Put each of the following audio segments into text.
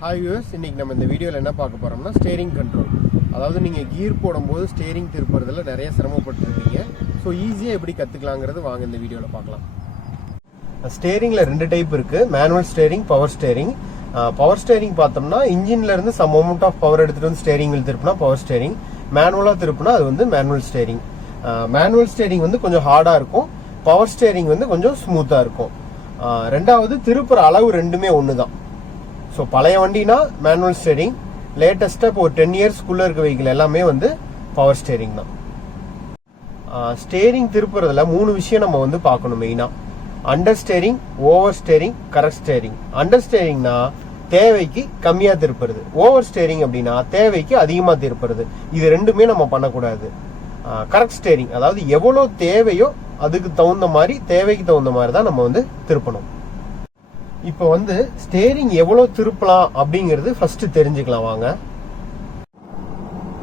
Hi viewers, இன்னைக்கு நம்ம இந்த வீடியோவில் என்ன பார்க்க போகிறோம்னா ஸ்டேரிங் கண்ட்ரோல். அதாவது நீங்கள் கீர் போடும்போது ஸ்டேரிங் திருப்புறதுல நிறைய சிரமப்பட்டுருக்கீங்க. ஸோ ஈஸியாக எப்படி கற்றுக்கலாங்கிறது வாங்க இந்த வீடியோவில் பார்க்கலாம். ஸ்டேரிங்கில் 2 டைப் இருக்குது, manual steering, power steering. Power steering பார்த்தோம்னா இன்ஜின்ல இருந்து சம் அமௌண்ட் ஆஃப் பவர் எடுத்துகிட்டு வந்து ஸ்டேரிங் வீல் திருப்பினா பவர் ஸ்டேரிங். மேனுவலாக திருப்பினா அது வந்து மேனுவல் ஸ்டேரிங். மேனுவல் ஸ்டேரிங் வந்து கொஞ்சம் ஹார்டாக இருக்கும், பவர் ஸ்டேரிங் வந்து கொஞ்சம் ஸ்மூத்தாக இருக்கும். ரெண்டாவது திருப்புற அளவு ரெண்டுமே ஒன்று தான். ஸோ பழைய வண்டினா மேனுவல் ஸ்டேரிங், லேட்டஸ்ட்டாக இப்போ ஒரு 10 இயர்ஸ்க்குள்ளே இருக்க வெஹிக்கிள் எல்லாமே வந்து பவர் ஸ்டேரிங் தான். ஸ்டேரிங் திருப்புறதுல 3 விஷயம் நம்ம வந்து பார்க்கணும் மெயினாக. Under steering, over steering, correct steering. Under ஸ்டேரிங்னா தேவைக்கு கம்மியாக திருப்புறது, ஓவர் ஸ்டேரிங் அப்படின்னா தேவைக்கு அதிகமாக திருப்புறது. இது ரெண்டுமே நம்ம பண்ணக்கூடாது. கரெக்ட் ஸ்டேரிங் அதாவது எவ்வளோ தேவையோ அதுக்கு தகுந்த மாதிரி, தேவைக்கு தகுந்த மாதிரி தான் நம்ம வந்து திருப்பணும். இப்போ வந்து ஸ்டேரிங் எவ்வளோ திருப்பலாம் அப்படிங்கிறது ஃபர்ஸ்ட் தெரிஞ்சுக்கலாம் வாங்க.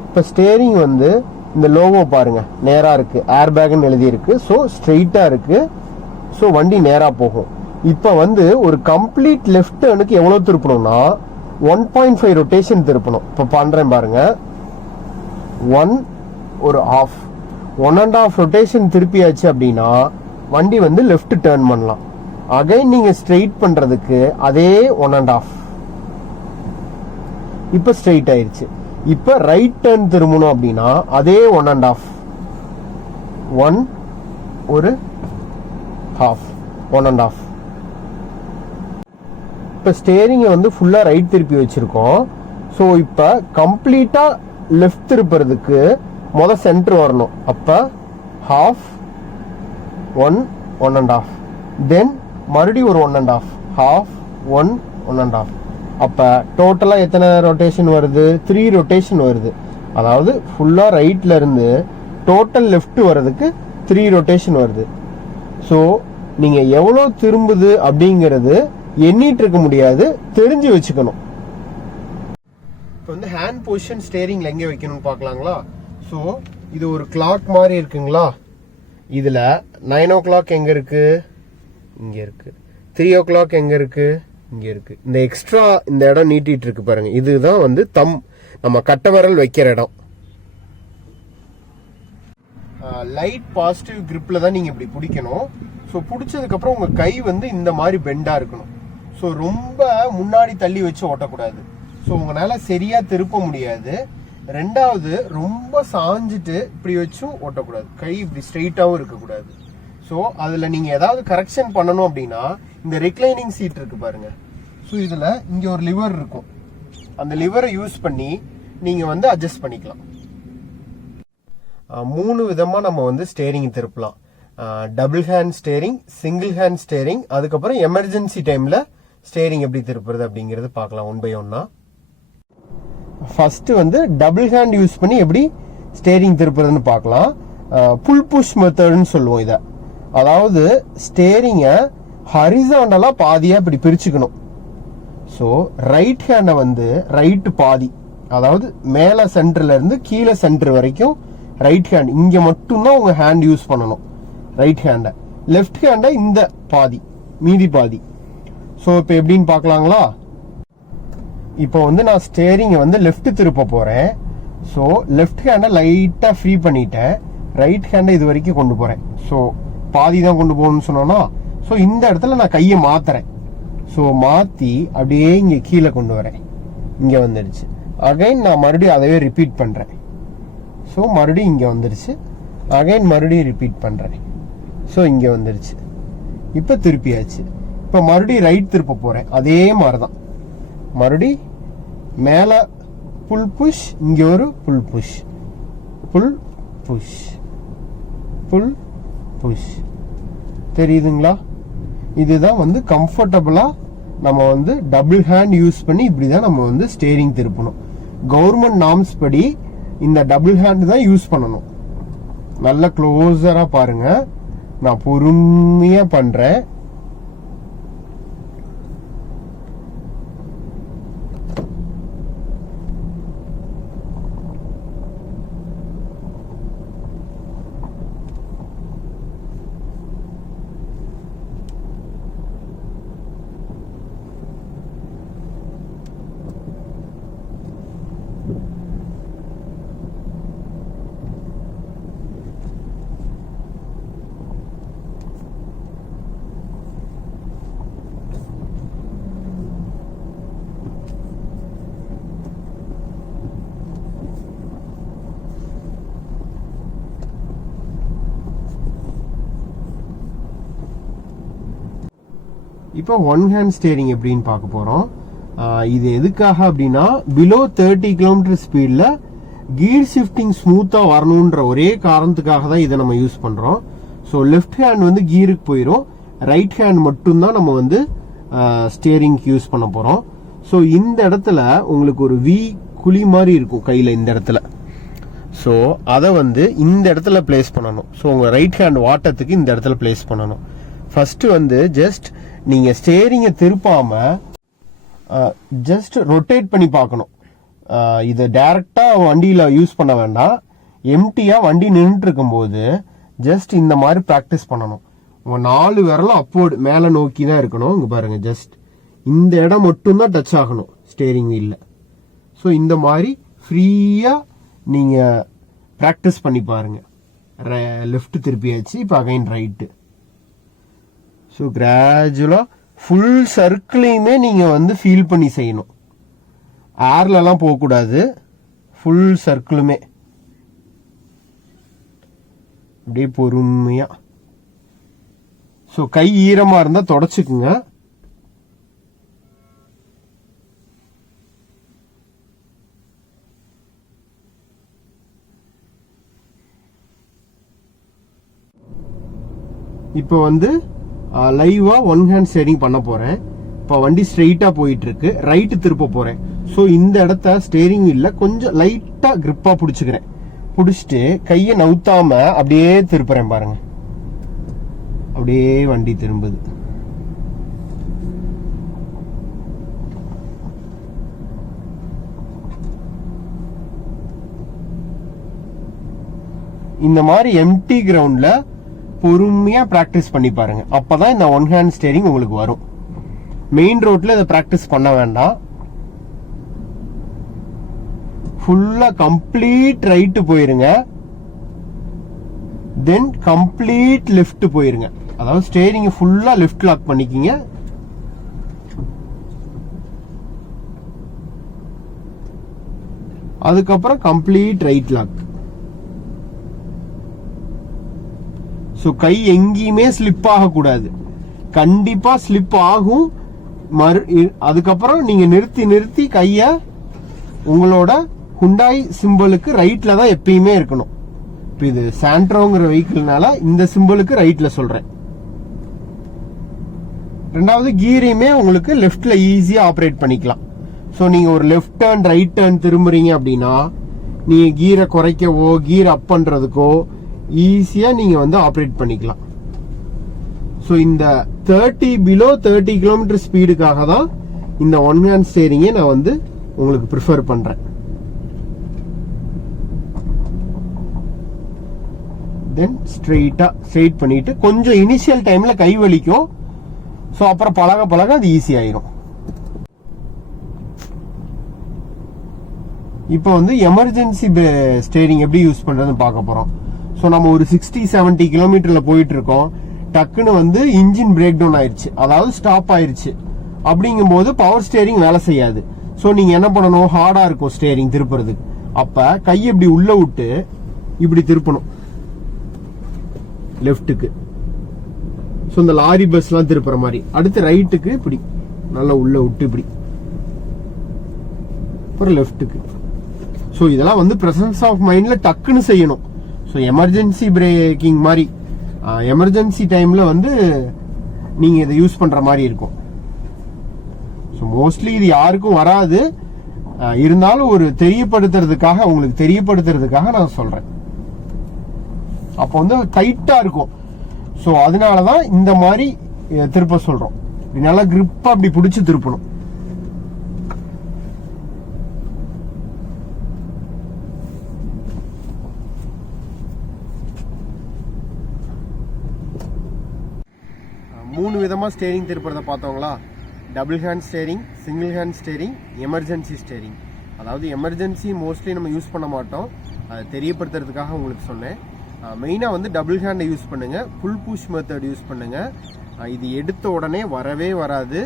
இப்போ ஸ்டேரிங் வந்து இந்த லோகோ பாருங்க, நேரா இருக்கு, ஏர் பேக்னு எழுதி இருக்கு. ஸோ ஸ்ட்ரெயிட்டா இருக்கு, ஸோ வண்டி நேரா போகும். இப்போ வந்து ஒரு கம்ப்ளீட் லெஃப்ட் டர்னுக்கு எவ்வளோ திருப்பணும்னா 1.5 ரொட்டேஷன் திருப்பணும். இப்போ பண்றேன் பாருங்க, 1.5 ரொட்டேஷன் திருப்பியாச்சு அப்படின்னா வண்டி வந்து லெஃப்ட் டர்ன் பண்ணலாம். அகைன் நீங்க ஸ்ட்ரெயிட் பண்றதுக்கு அதே 1.5. இப்ப ஸ்ட்ரெயிட் ஆயிருச்சு. இப்ப ரைட் டர்ன் திரும்பணும் அப்படின்னா அதே 1.5, 1.5. இப்ப ஸ்டேரிங் வந்து ஃபுல்லா ரைட் திருப்பி வச்சிருக்கோம். ஸோ இப்ப கம்ப்ளீட்டா லெஃப்ட் திருப்புறதுக்கு சென்டர் வரணும். அப்ப 1.5, 1.5, தென் மறுபடியும் ஒரு 1.5, 1.5. அப்ப டோட்டலா எத்தனை ரொட்டேஷன் வருது? 3 ரொட்டேஷன் வருது. அதாவது ஃபுல்லா ரைட்ல இருந்து டோட்டல் லெஃப்ட் வர்றதுக்கு 3 ரொட்டேஷன் வருது. ஸோ நீங்க எவ்வளவு திரும்புது அப்படிங்கிறது எண்ணிட்டு இருக்க முடியாது, தெரிஞ்சு வச்சுக்கணும். இப்போ வந்து ஹேண்ட் பொசிஷன் ஸ்டேரிங்ல எங்க வைக்கணும்னு பார்க்கலாங்களா? ஸோ இது ஒரு கிளாக் மாதிரி இருக்குங்களா? இதுல 9 o'clock எங்க இருக்கு? இங்க இருக்கு. 3 o'clock எங்க இருக்கு? இங்க இருக்கு. இந்த எக்ஸ்ட்ரா இந்த இடம் நீட்டிட்டு இருக்கு பாருங்க, இதுதான் வந்து நம்ம கட்டை விரல் வைக்கிற இடம். லைட் பாசிட்டிவ் கிரிப்ல தான் நீங்க இப்படி பிடிக்கணும். ஸோ பிடிச்சதுக்கு அப்புறம் உங்க கை வந்து இந்த மாதிரி பெண்டா இருக்கணும். ஸோ ரொம்ப முன்னாடி தள்ளி வச்சு ஓட்டக்கூடாது. ஸோ உங்களால சரியா திருப்ப முடியாது. ரெண்டாவது ரொம்ப சாஞ்சிட்டு இப்படி வச்சும் ஓட்டக்கூடாது, கை இப்படி ஸ்ட்ரெயிட்டாவும் இருக்கக்கூடாது. ஸோ அதில் நீங்கள் ஏதாவது கரெக்ஷன் பண்ணணும் அப்படின்னா இந்த ரிக்ளைனிங் சீட் இருக்கு பாருங்க. ஸோ இதில் இங்கே ஒரு லிவர் இருக்கும், அந்த லிவரை யூஸ் பண்ணி நீங்கள் வந்து அட்ஜஸ்ட் பண்ணிக்கலாம். 3 விதமாக நம்ம வந்து ஸ்டேரிங் திருப்பலாம். Double hand steering, single hand steering, அதுக்கப்புறம் எமர்ஜென்சி டைமில் ஸ்டேரிங் எப்படி திருப்புறது அப்படிங்கிறது பார்க்கலாம் ஒன் பை ஒன்னா. ஃபர்ஸ்ட் வந்து டபுள் ஹேண்ட் யூஸ் பண்ணி எப்படி ஸ்டேரிங் திருப்புறதுன்னு பார்க்கலாம். புல் புஷ் மெத்தட்னு சொல்லுவோம் இதை. அதாவது ஸ்டேரிங்க ஹரிசாண்டலா பாதியா இப்படி பிரிச்சுக்கணும். ஸோ ரைட் ஹேண்டை வந்து ரைட் பாதி, அதாவது மேல சென்டர்ல இருந்து கீழே சென்டர் வரைக்கும் ரைட் ஹேண்ட், இங்க மட்டும்தான் உங்க ஹேண்ட் யூஸ் பண்ணணும் ரைட் ஹேண்டை. லெஃப்ட் ஹேண்டை இந்த பாதி, மீதி பாதி. ஸோ இப்போ எப்படின்னு பார்க்கலாங்களா? இப்போ வந்து நான் ஸ்டேரிங்கை வந்து லெஃப்ட் திருப்ப போறேன். ஸோ லெஃப்ட் ஹேண்டை லைட்டா ஃப்ரீ பண்ணிட்டேன், ரைட் ஹேண்டை இது வரைக்கும் கொண்டு போறேன். ஸோ பாதி தான் கொண்டு போகணும்னு சொன்னோம்னா, ஸோ இந்த இடத்துல நான் கையை மாத்துறேன். ஸோ மாத்தி அப்படியே இங்க கீழே கொண்டு வரேன், இங்க வந்துடுச்சு. அகைன் நான் மறுபடியும் அதவே ரிப்பீட் பண்றேன். ஸோ மறுபடியும் இங்க வந்துருச்சு, அகைன் மறுபடியும் ரிப்பீட் பண்றேன். ஸோ இங்க வந்துருச்சு. இப்போ திருப்பியாச்சு. இப்போ மறுபடியும் ரைட் திருப்ப போறேன், அதே மாதிரிதான். மறுபடி மேல புல் புஷ், இங்க ஒரு புல் புஷ், புல் புஷ், புல் புஷ். தெரியுதுங்களா? இதுதான் வந்து கம்ஃபர்டபுளா நம்ம வந்து டபுள் ஹேண்ட் யூஸ் பண்ணி இப்படிதான் நம்ம வந்து ஸ்டேரிங் திருப்பணும். கவர்மெண்ட் நார்ம்ஸ் படி இந்த டபுள் ஹேண்ட் தான் யூஸ் பண்ணணும். நல்ல க்ளோஸரா பாருங்க, நான் பொறுமையா பண்றேன். இப்போ ஒன் ஹேண்ட் ஸ்டேரிங் எப்படின்னு பார்க்க போகிறோம். இது எதுக்காக அப்படின்னா பிலோ 30 கிலோமீட்டர் ஸ்பீடில் கீர் ஷிஃப்டிங் ஸ்மூத்தாக வரணுன்ற ஒரே காரணத்துக்காக தான் இதை நம்ம யூஸ் பண்ணுறோம். ஸோ லெஃப்ட் ஹேண்ட் வந்து கீருக்கு போயிடும், ரைட் ஹேண்ட் மட்டும்தான் நம்ம வந்து ஸ்டேரிங்க்கு யூஸ் பண்ண போகிறோம். ஸோ இந்த இடத்துல உங்களுக்கு ஒரு வி குழி மாதிரி இருக்கும் கையில் இந்த இடத்துல. ஸோ அதை வந்து இந்த இடத்துல பிளேஸ் பண்ணணும். ஸோ உங்கள் ரைட் ஹேண்ட் வாட்டத்துக்கு இந்த இடத்துல பிளேஸ் பண்ணணும். ஃபர்ஸ்ட் வந்து ஜஸ்ட் நீங்கள் ஸ்டேரிங்கை திருப்பாமல் ஜஸ்ட் ரொட்டேட் பண்ணி பார்க்கணும். இதை டைரக்டாக வண்டியில் யூஸ் பண்ண வேண்டாம். எம்டியாக வண்டி நின்றுட்டு இருக்கும்போது ஜஸ்ட் இந்த மாதிரி ப்ராக்டிஸ் பண்ணணும். உங்கள் 4 விரலும் அப்போர்டு மேலே நோக்கி தான் இருக்கணும். இங்கே பாருங்கள், ஜஸ்ட் இந்த இடம் மட்டும்தான் டச் ஆகணும் ஸ்டேரிங் வீலில். ஸோ இந்த மாதிரி ஃப்ரீயாக நீங்கள் ப்ராக்டிஸ் பண்ணி பாருங்கள். லெஃப்ட் திருப்பியாச்சு, இப்போ அகைன் ரைட்டு. ஸோ கிராஜுவலாக ஃபுல் சர்க்கிளையுமே நீங்கள் வந்து ஃபீல் பண்ணி செய்யணும். ஏர்லலாம் போகக்கூடாது, ஃபுல் சர்க்கிளுமே அப்படியே பொறுமையா. ஸோ கை ஈரமா இருந்தா தொடச்சுக்குங்க. இப்போ வந்து லைவா ஒன் ஹேண்ட் ஸ்டேரிங் பண்ண போறேன். இப்போ வண்டி ஸ்ட்ரெயிட்டா போயிட்டு இருக்கு, ரைட்டு திருப்ப போறேன். ஸோ இந்த இடத்த ஸ்டேரிங் வீல்ல கொஞ்சம் லைட்டா கிரிப்பா பிடிச்சுக்கிறேன். பிடிச்சிட்டு கையை நவுத்தாம அப்படியே திருப்புறேன் பாருங்க. அப்படியே வண்டி திரும்புது. இந்த மாதிரி எம்டி கிரவுண்ட்ல பொறுமையா பிராக்டிஸ் பண்ணி பாருங்க. அப்பதான் இந்த ஒன் ஹேண்ட் ஸ்டேரிங் உங்களுக்கு வரும். மெயின் ரோட்ல இதை பிராக்டிஸ் பண்ண வேண்டாம். ஃபுல்லா கம்ப்ளீட் ரைட்டு போயிருங்க, தென் கம்ப்ளீட் லெஃப்ட் போயிருங்க. அதாவது ஸ்டேரிங் ஃபுல்லா லெஃப்ட் லாக் பண்ணிக்கிங்க. அதுக்கப்புறம் கம்ப்ளீட் ரைட் லாக். ஸோ கை எங்கேயுமே ஸ்லிப் ஆகக்கூடாது. கண்டிப்பா ஸ்லிப் ஆகும். அதுக்கப்புறம் நீங்க நிறுத்தி நிறுத்தி கைய உங்களோட ஹுண்டாய் சிம்பிளுக்கு ரைட்ல தான் எப்பயுமே இருக்கணும். இப்போ இது சாண்ட்ரோங்கிற வெஹிக்கிள்னால இந்த சிம்பிளுக்கு ரைட்ல சொல்றேன். ரெண்டாவது கீரையுமே உங்களுக்கு லெஃப்ட்ல ஈஸியா ஆப்ரேட் பண்ணிக்கலாம். ஸோ நீங்க ஒரு லெஃப்ட் டர்ன் ரைட் டர்ன் திரும்புறீங்க அப்படின்னா நீங்க கீரை குறைக்கவோ கீர் அப் பண்றதுக்கோ ஈஸியா நீங்க வந்து ஆப்ரேட் பண்ணிக்கலாம். ஸோ இந்த பிலோ 30 கிலோமீட்டர் ஸ்பீடுக்காக தான் இந்த ஒன் ஹேண்ட் ஸ்டேரிங்கை நான் வந்து உங்களுக்கு ப்ரிஃபர் பண்றேன். தென் ஸ்ட்ரெயிட் பண்ணிட்டு கொஞ்சம் இனிஷியல் டைம்ல கை வலிக்கும். ஸோ அப்புறம் பழக பழக அது ஈஸி ஆயிரும். இப்போ வந்து எமர்ஜென்சி ஸ்டேரிங் எப்படி யூஸ் பண்றதுன்னு பார்க்க போறோம். ஸோ நம்ம ஒரு 60-70 கிலோமீட்டர்ல போயிட்டு இருக்கோம். டக்குன்னு வந்து இன்ஜின் பிரேக் டவுன் ஆயிருச்சு, அதாவது ஸ்டாப் ஆயிருச்சு. அப்படிங்கும் போது பவர் ஸ்டேரிங் வேலை செய்யாது. ஸோ நீங்க என்ன பண்ணணும், ஹார்டா இருக்கும் ஸ்டேரிங் திருப்புறதுக்கு. அப்ப கையை இப்படி உள்ள விட்டு இப்படி திருப்பணும் லெஃப்ட்டுக்கு. ஸோ இந்த லாரி பஸ் எல்லாம் திருப்புற மாதிரி. அடுத்து ரைட்டுக்கு இப்படி நல்லா உள்ள விட்டு இப்படி, அப்புறம் லெஃப்ட்டுக்கு. ஸோ இதெல்லாம் வந்து பிரசன்ஸ் ஆஃப் மைண்ட்ல டக்குன்னு செய்யணும். ஸோ எமர்ஜென்சி பிரேக்கிங் மாதிரி எமர்ஜென்சி டைம்ல வந்து நீங்க இதை யூஸ் பண்ற மாதிரி இருக்கும். ஸோ மோஸ்ட்லி இது யாருக்கும் வராது, இருந்தாலும் ஒரு தெரியப்படுத்துறதுக்காக உங்களுக்கு தெரியப்படுத்துறதுக்காக நான் சொல்றேன். அப்போ வந்து டைட்டா இருக்கும். ஸோ அதனாலதான் இந்த மாதிரி திருப்ப சொல்றோம். நல்லா கிரிப்பா அப்படி பிடிச்சு திருப்பணும். மூணு விதமா ஸ்டேரிங் திருப்புறத பார்த்தவங்களா? Double hand steering, single hand steering, emergency steering. அதாவது எமர்ஜென்சி மோஸ்ட்லி நம்ம யூஸ் பண்ண மாட்டோம், அதை தெரியப்படுத்துறதுக்காக உங்களுக்கு சொன்னேன். மெயினாக வந்து டபுள் ஹேண்டை யூஸ் பண்ணுங்க, புல் புஷ் மெத்தட் யூஸ் பண்ணுங்க. இது எடுத்த உடனே வரவே வராது,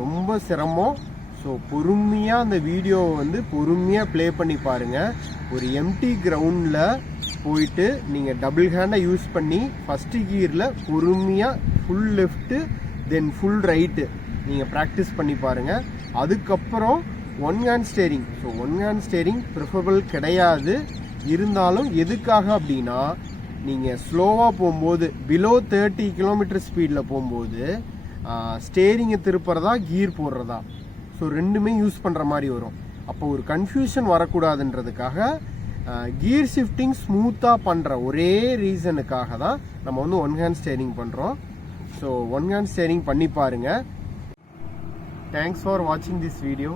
ரொம்ப சிரமம். ஸோ பொறுமையாக அந்த வீடியோவை வந்து பொறுமையாக ப்ளே பண்ணி பாருங்கள். ஒரு எம்டி கிரவுண்டில் போயிட்டு நீங்கள் டபுள் ஹேண்டை யூஸ் பண்ணி ஃபஸ்ட்டு கியரில் பொறுமையாக full left then full right நீங்கள் ப்ராக்டிஸ் பண்ணி பாருங்கள். அதுக்கப்புறம் one hand steering. So one hand steering preferable கிடையாது. இருந்தாலும் எதுக்காக அப்படின்னா, நீங்கள் ஸ்லோவாக போகும்போது பிலோ 30 கிலோமீட்டர் ஸ்பீடில் போகும்போது ஸ்டேரிங்கை திருப்புறதா கீர் போடுறதா, ஸோ ரெண்டுமே யூஸ் பண்ணுற மாதிரி வரும். அப்போ ஒரு கன்ஃபியூஷன் வரக்கூடாதுன்றதுக்காக கியர் ஷிஃப்டிங் ஸ்மூத்தாக பண்ணுற ஒரே ரீசனுக்காக தான் நம்ம வந்து ஒன் ஹேண்ட் ஸ்டேரிங் பண்ணுறோம். ஸோ ஒன் ஹேண்ட் ஸ்டேரிங் பண்ணி பாருங்கள். தேங்க்ஸ் ஃபார் வாட்சிங் திஸ் வீடியோ.